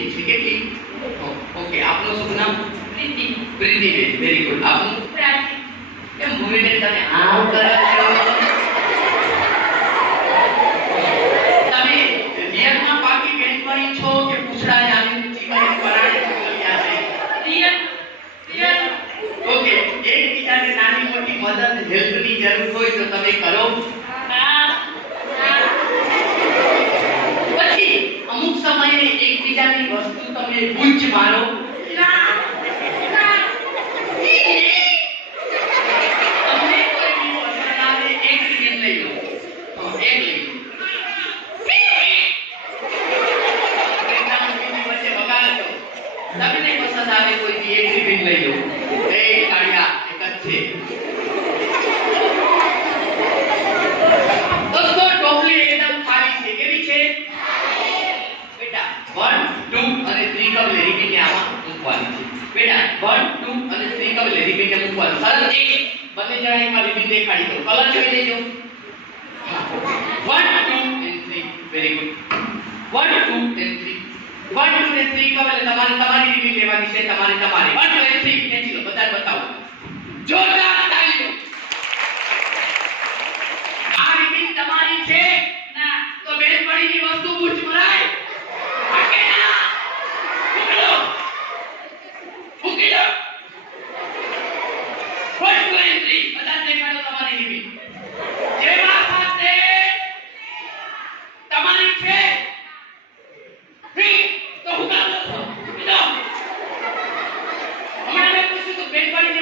કેટલી છે કેટલી ઓકે આપનું શુભ નામ પ્રીતિ પ્રીતિબેન વેરી ગુડ આપનું કેમ ભૂમિબેન તમે આમ કરો છો તમે રિયલમાં પાકી બેનપણી છો કે પૂછડા જામી જીવાય પરાણે મોકલ્યા છે ઓકે એકબીજાને નાની મોટી મદદ હેલ્પની જરૂર હોય તો તમે કરો વસ્તુ તમે ગુંજ મારો તમને કોઈની પસંદ આવે એક રિબીન લઈ લો હા, એક લઈ લો એકદમ કે આમાં મૂકવાની છે. બેટા 1 2 અને 3 તમે લેડી મૂકવાનું. સરળ એક બંને જણા એકમાં રીબીન દેખાડી દો. કલર જોઈ લેજો. 1 2 and 3 very good 1 2 and 3 1 2 and 3 કમે તમારે તમારી રીબીન લેવાની છે, તમારે તમારી. વન 2 and 3 ખેંચી લો બતાવો. જોરદાર તાળીઓ આ રીબીન તમારી છે? ના. તો બેન પડીની વસ્તુ બુજ મરાય